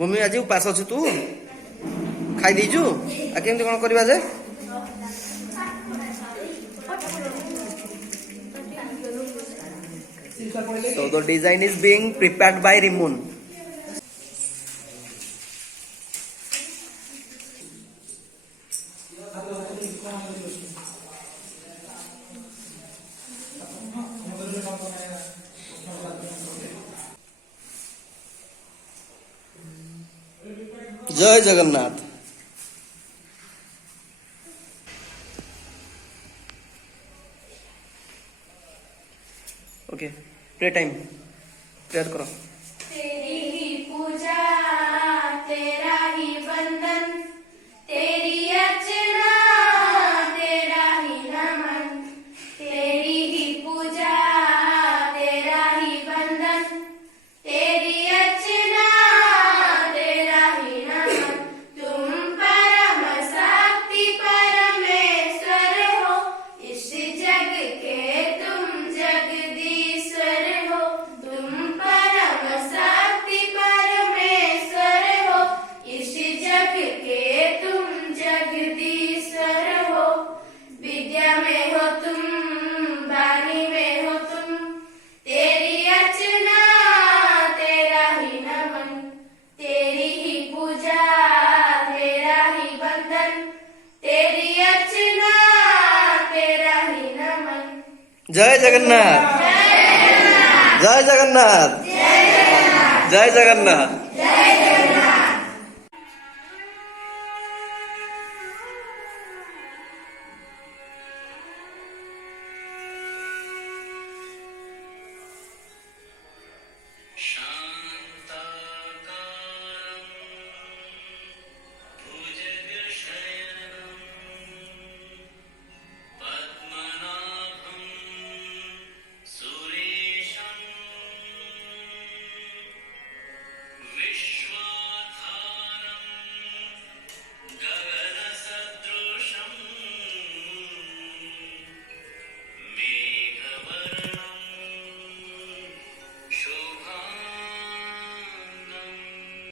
भूमि आज उपास अच्छु तू खाई दीचु आ केमती कौन करवा जे So the design is being prepared by Rimun. Jai Jagannath. Okay pray time prayer करो। तेरी ही पूजा तेरा ही वंदन तेरी अर्चना तेरा ही नमन तेरी ही पूजा तेरा ही वंदन तेरी अर्चना तेरा ही नमन तुम परम शक्ति परमेश्वर हो इस जग के तुम जगदीश्वर हो तुम परम शक्ति परमेश्वर हो इस जग के तुम जगदीश्वर हो विद्या में हो तुम वाणी में हो तुम तेरी अर्चना तेरा ही नमन तेरी ही पूजा तेरा ही वंदन तेरी अर्चना तेरा ही नमन। जय जगन्नाथ। जय जगन्नाथ। जय जगन्नाथ।